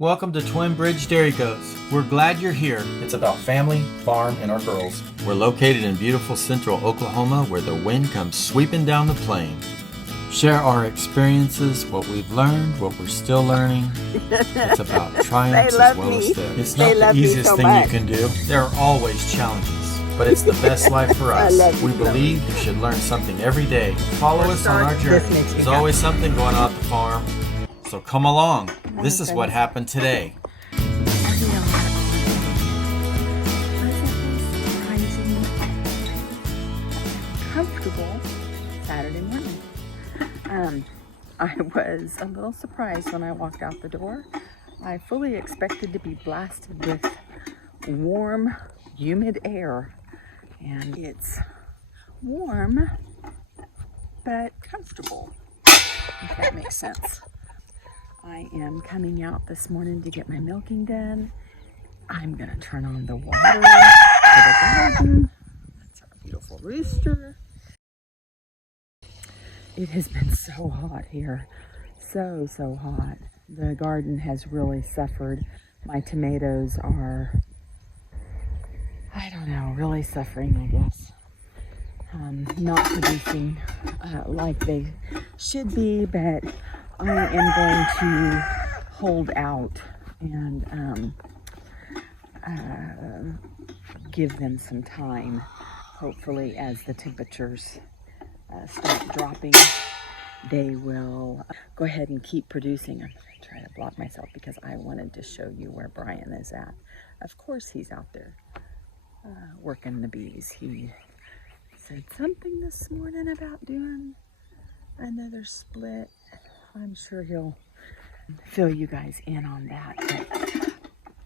Welcome to Twin Bridge Dairy Goats. We're glad you're here. It's about family, farm, and our girls. We're located in beautiful central Oklahoma where the wind comes sweeping down the plain. Share our experiences, what we've learned, what we're still learning. It's about triumphs as well as failures. It's not the easiest thing you can do. There are always challenges, but it's the best life for us. We believe you should learn something every day. Follow us on our journey. There's always something going on at the farm, so come along. This is what happened today. Comfortable Saturday morning. I was a little surprised when I walked out the door. I fully expected to be blasted with warm, humid air. And it's warm, but comfortable, if that makes sense. I am coming out this morning to get my milking done. I'm gonna turn on the water for the garden. That's our beautiful rooster. It has been so hot here, so hot. The garden has really suffered. My tomatoes are, I don't know, really suffering, I guess. Not producing like they should be, but I am going to hold out and give them some time. Hopefully, as the temperatures start dropping, they will go ahead and keep producing. I'm going to try to block myself because I wanted to show you where Brian is at. Of course, he's out there working the bees. He said something this morning about doing another split. I'm sure he'll fill you guys in on that.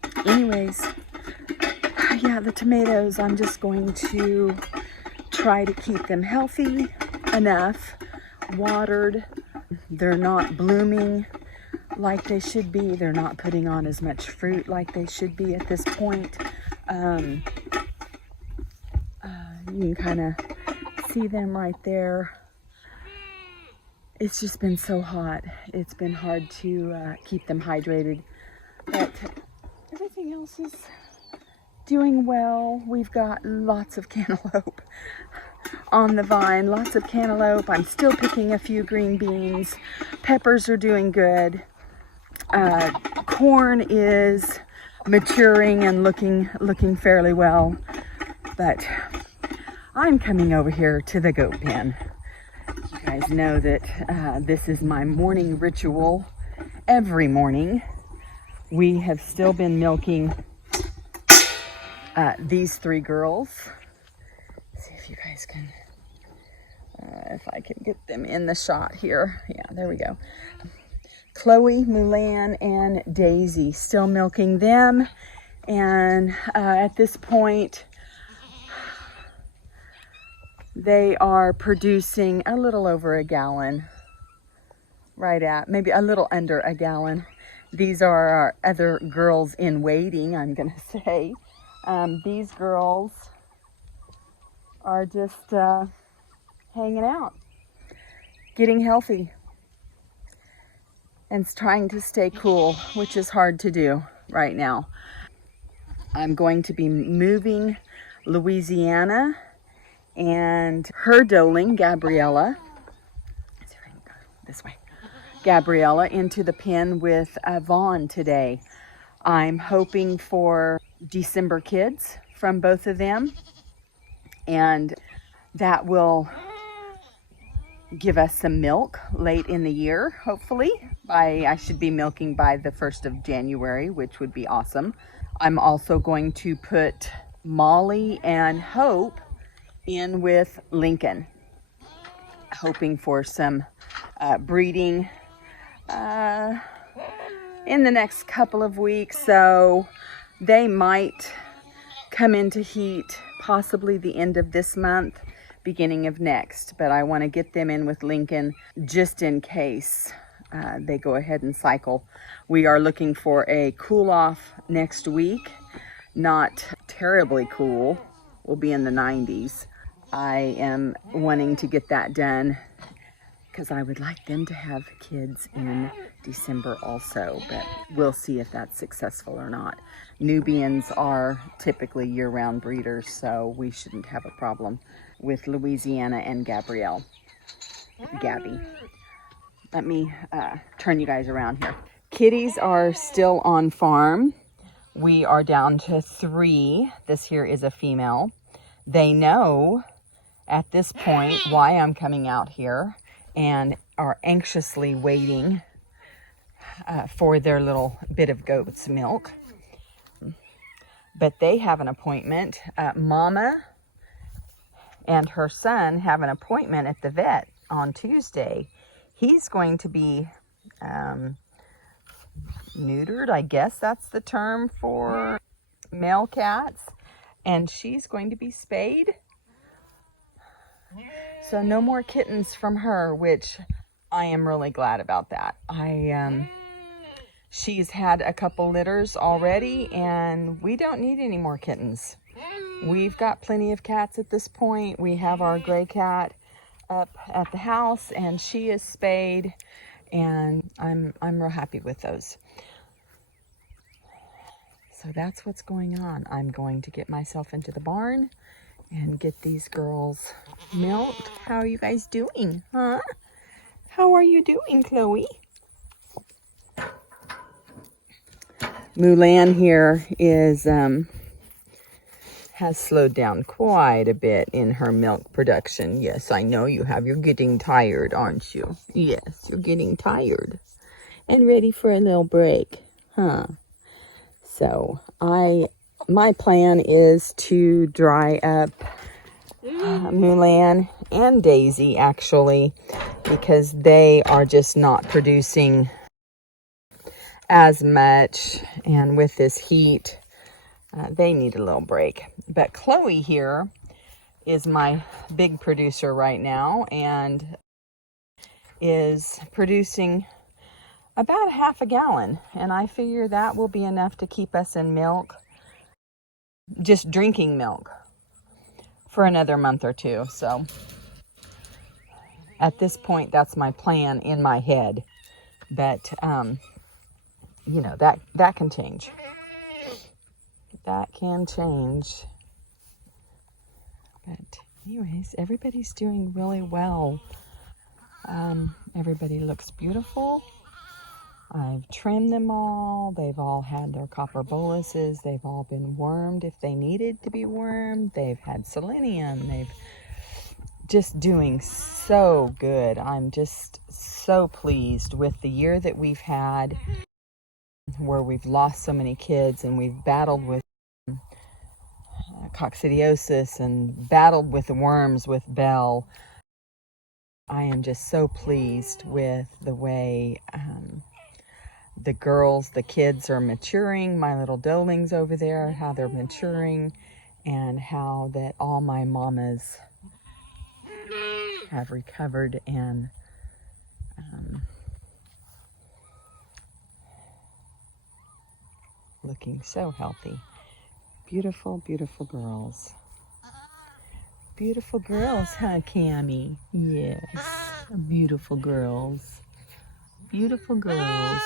But anyways, yeah, the tomatoes, I'm just going to try to keep them healthy enough, watered. They're not blooming like they should be. They're not putting on as much fruit like they should be at this point. You can kind of see them right there. It's just been so hot. It's been hard to keep them hydrated, but everything else is doing well. We've got lots of cantaloupe on the vine, lots of cantaloupe. I'm still picking a few green beans. Peppers are doing good. Corn is maturing and looking fairly well, but I'm coming over here to the goat pen. You guys know that this is my morning ritual every morning. We have still been milking these three girls. Let's see if you guys can, if I can get them in the shot here. Yeah, there we go. Chloe, Mulan, and Daisy, still milking them. And at this point, they are producing a little over a gallon, right at maybe a little under a gallon. These are our other girls in waiting, I'm gonna say. These girls are just hanging out, getting healthy, and trying to stay cool, which is hard to do right now. I'm going to be moving Louisiana and her doeling, Gabriella, let's see if I can go this way, Gabriella, into the pen with Vaughn today. I'm hoping for December kids from both of them, and that will give us some milk late in the year, hopefully. I should be milking by the 1st of January, which would be awesome. I'm also going to put Molly and Hope in with Lincoln, hoping for some breeding in the next couple of weeks. So they might come into heat possibly the end of this month, beginning of next, but I want to get them in with Lincoln just in case they go ahead and cycle. We are looking for a cool off next week, not terribly cool. We'll be in the 90s. I am wanting to get that done because I would like them to have kids in December also, but we'll see if that's successful or not. Nubians are typically year-round breeders, so we shouldn't have a problem with Louisiana and Gabby. Let me turn you guys around here. Kitties are still on farm. We are down to 3. This here is a female. They know at this point why I'm coming out here and are anxiously waiting for their little bit of goat's milk. But they have an appointment. Mama and her son have an appointment at the vet on Tuesday. He's going to be neutered, I guess that's the term for male cats, and she's going to be spayed. So no more kittens from her, which I am really glad about that. She's had a couple litters already, and we don't need any more kittens. We've got plenty of cats at this point. We have our gray cat up at the house, and she is spayed, and I'm real happy with those. So that's what's going on. I'm going to get myself into the barn and get these girls milked. How are you guys doing, huh? How are you doing, Chloe? Mulan here is has slowed down quite a bit in her milk production. Yes, I know you have. You're getting tired, aren't you? Yes, you're getting tired and ready for a little break, huh? So my plan is to dry up Mulan and Daisy, actually, because they are just not producing as much, and with this heat they need a little break. But Chloe here is my big producer right now and is producing about half a gallon, and I figure that will be enough to keep us in milk, just drinking milk, for another month or two. So at this point, that's my plan in my head. But you know, that can change. That can change. But anyways, everybody's doing really well. Everybody looks beautiful. I've trimmed them all. They've all had their copper boluses. They've all been wormed if they needed to be wormed. They've had selenium. They've just doing so good. I'm just so pleased with the year that we've had, where we've lost so many kids and we've battled with coccidiosis and battled with the worms with Belle. I am just so pleased with the way the kids are maturing, my little doelings over there, how they're maturing, and how that all my mamas have recovered and looking so healthy. Beautiful, beautiful girls. Beautiful girls, huh, Cammie? Yes, beautiful girls. Beautiful girls.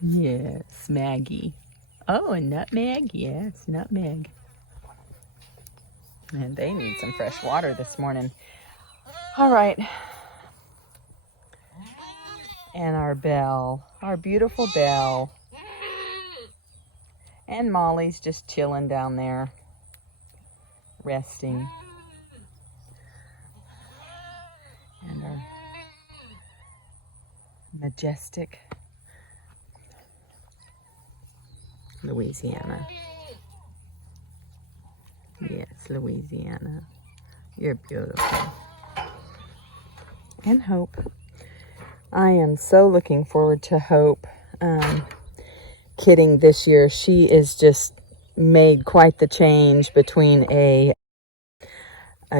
Yes, Maggie. Oh, and Nutmeg. Yes, Nutmeg. And they need some fresh water this morning. All right. And our Belle, our beautiful Belle. And Molly's just chilling down there, resting. And our majestic Louisiana. Yes, Louisiana. You're beautiful. And Hope. I am so looking forward to Hope kidding this year. She is just made quite the change between a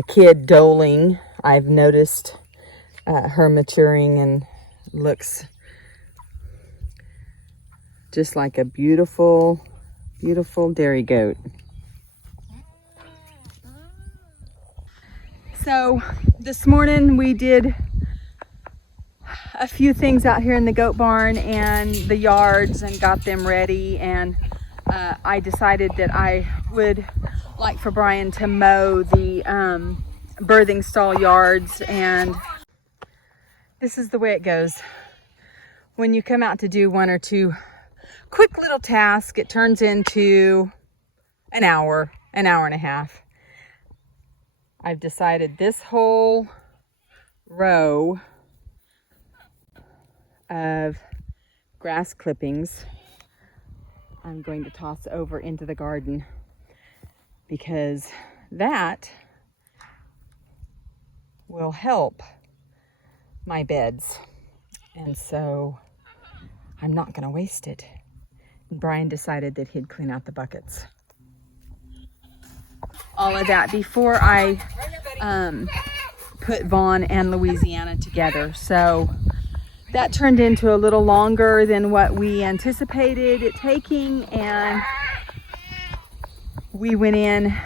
kid doling. I've noticed her maturing and looks just like a beautiful, beautiful dairy goat. So this morning we did a few things out here in the goat barn and the yards and got them ready, and I decided that I would like for Brian to mow the birthing stall yards. And this is the way it goes. When you come out to do one or two quick little tasks, it turns into an hour and a half. I've decided this whole row of grass clippings I'm going to toss over into the garden, because that will help my beds, and so I'm not going to waste it. Brian decided that he'd clean out the buckets. All of that before I put Vaughn and Louisiana together. So that turned into a little longer than what we anticipated it taking, and we went in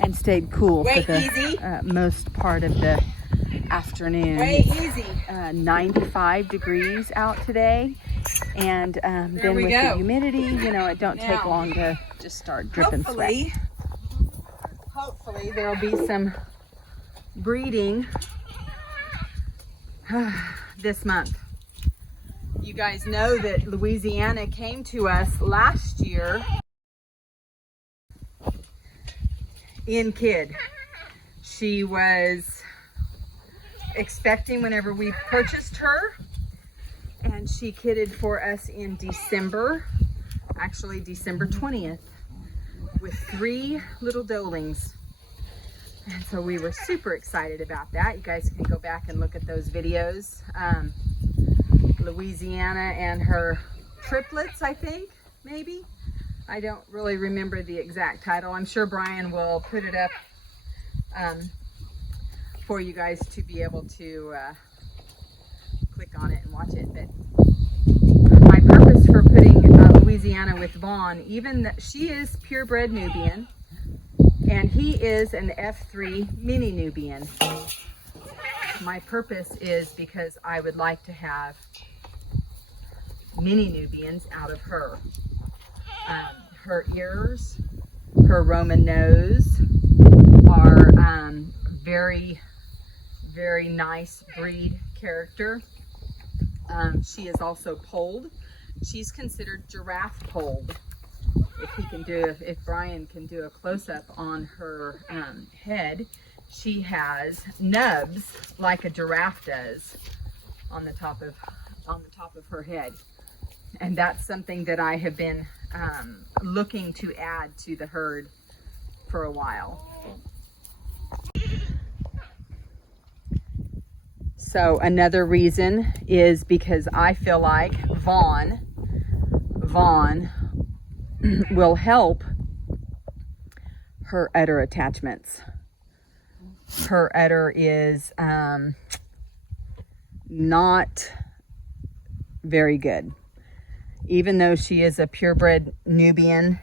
and stayed cool for the most part of the afternoon. 95 degrees out today, and then with the humidity, you know, it don't take long to just start dripping sweat. Hopefully there'll be some breeding this month. You guys know that Louisiana came to us last year in kid. She was expecting whenever we purchased her, and she kidded for us in December, actually December 20th, with 3 little doelings. And so we were super excited about that. You guys can go back and look at those videos. Louisiana and her triplets, I think, maybe. I don't really remember the exact title. I'm sure Brian will put it up for you guys to be able to click on it and watch it. But my purpose for putting Louisiana with Vaughn, even that she is purebred Nubian, and he is an F3 mini Nubian. My purpose is because I would like to have mini Nubians out of her. Her ears, her Roman nose are very, very nice breed character. She is also polled. She's considered giraffe polled. If Brian can do a close-up on her head, she has nubs like a giraffe does on the top of her head, and that's something that I have been looking to add to the herd for a while. So another reason is because I feel like Vaughn will help her udder attachments. Her udder is not very good. Even though she is a purebred Nubian,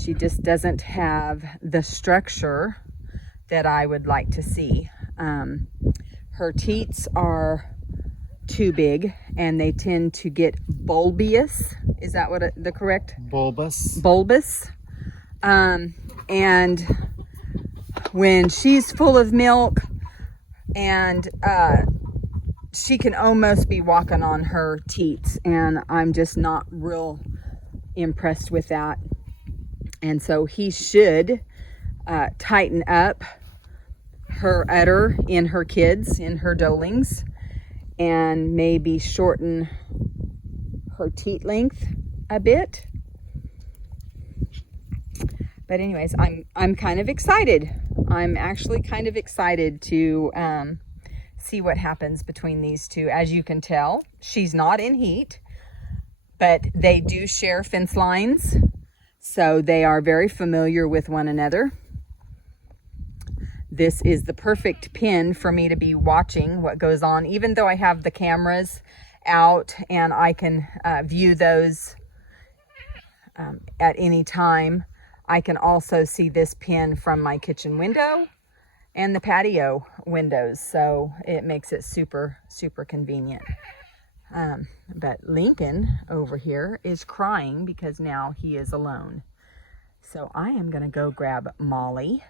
she just doesn't have the structure that I would like to see. Her teats are too big, and they tend to get bulbous. Is that what the correct? Bulbous. Bulbous. And when she's full of milk, and she can almost be walking on her teats, and I'm just not real impressed with that. And so he should tighten up her udder in her kids, in her doelings, and maybe shorten her teat length a bit. But anyways, I'm kind of excited. I'm actually kind of excited to see what happens between these two. As you can tell, she's not in heat, but they do share fence lines, so they are very familiar with one another. This is the perfect pen for me to be watching what goes on, even though I have the cameras out and I can view those at any time. I can also see this pen from my kitchen window, and the patio windows, so it makes it super, super convenient. But Lincoln over here is crying because now he is alone. So I am going to go grab Molly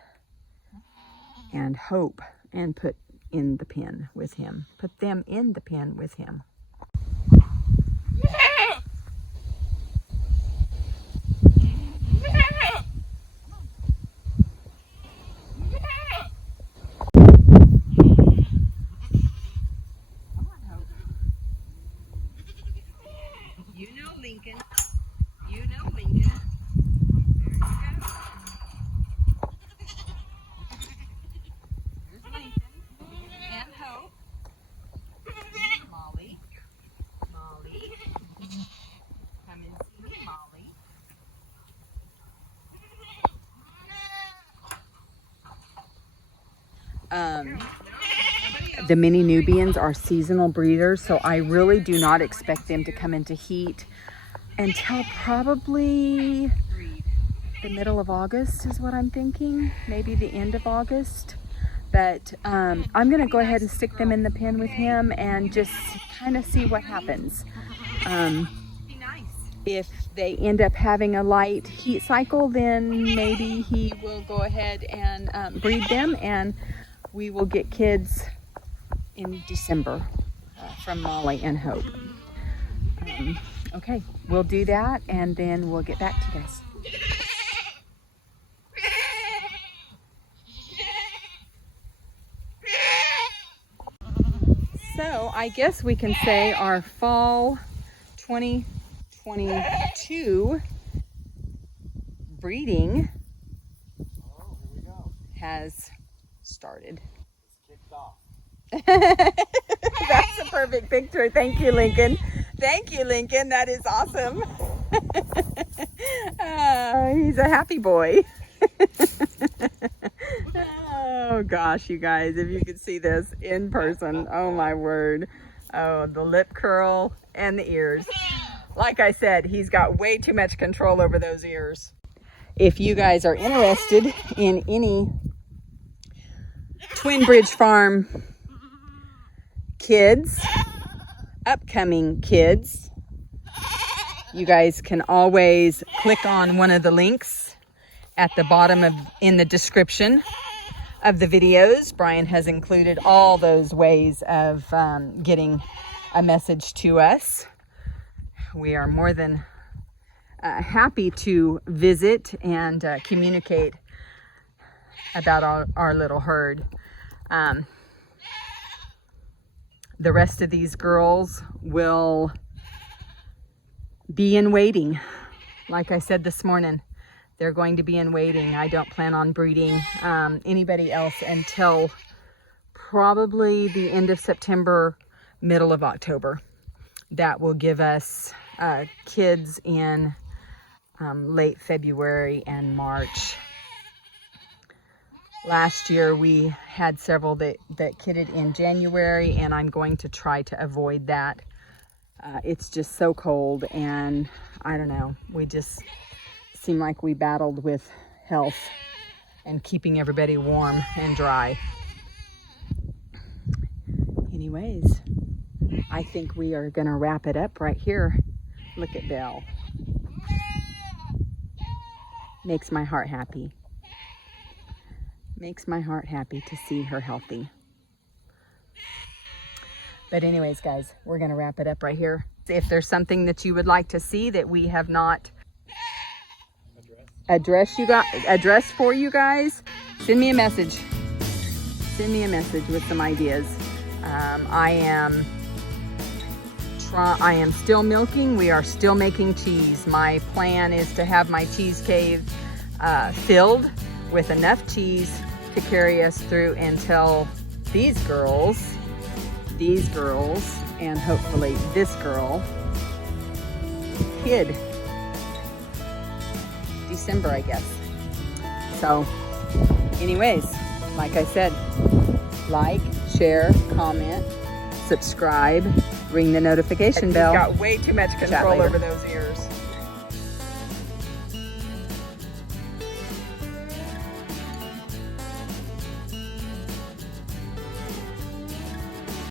and Hope and put in the pen with him. Put them in the pen with him. You know Lincoln. You know Lincoln. There you go. Here's Lincoln and Hope. Molly. Molly. Come and see me, Molly. The mini Nubians are seasonal breeders, so I really do not expect them to come into heat until probably the middle of August is what I'm thinking, maybe the end of August. But I'm gonna go ahead and stick them in the pen with him and just kind of see what happens. If they end up having a light heat cycle, then maybe he will go ahead and breed them, and we will get kids in December from Molly and Hope. Okay, we'll do that and then we'll get back to you guys. So I guess we can say our fall 2022 breeding has started. Kicked off. That's a perfect picture. Thank you, Lincoln. Thank you, Lincoln. That is awesome. He's a happy boy. Oh gosh, you guys, if you could see this in person, oh my word. Oh, the lip curl and the ears. Like I said, he's got way too much control over those ears. If you guys are interested in any Twin Bridge Farm kids, upcoming kids, you guys can always click on one of the links at the bottom in the description of the videos. Brian has included all those ways of getting a message to us. We are more than happy to visit and communicate about our little herd. The rest of these girls will be in waiting. Like I said this morning, they're going to be in waiting. I don't plan on breeding anybody else until probably the end of September, middle of October. That will give us kids in late February and March. Last year we had several that kidded in January, and I'm going to try to avoid that. It's just so cold, and I don't know, we just seem like we battled with health and keeping everybody warm and dry. Anyways, I think we are gonna wrap it up right here. Look at Belle. Makes my heart happy. Makes my heart happy to see her healthy. But anyways, guys, we're gonna wrap it up right here. If there's something that you would like to see that we have not addressed for you guys, send me a message. Send me a message with some ideas. I am still milking. We are still making cheese. My plan is to have my cheese cave filled with enough cheese to carry us through until these girls, and hopefully this girl kid December, I guess. So anyways, like I said, like, share, comment, subscribe, ring the notification bell. He's got way too much control over those ears.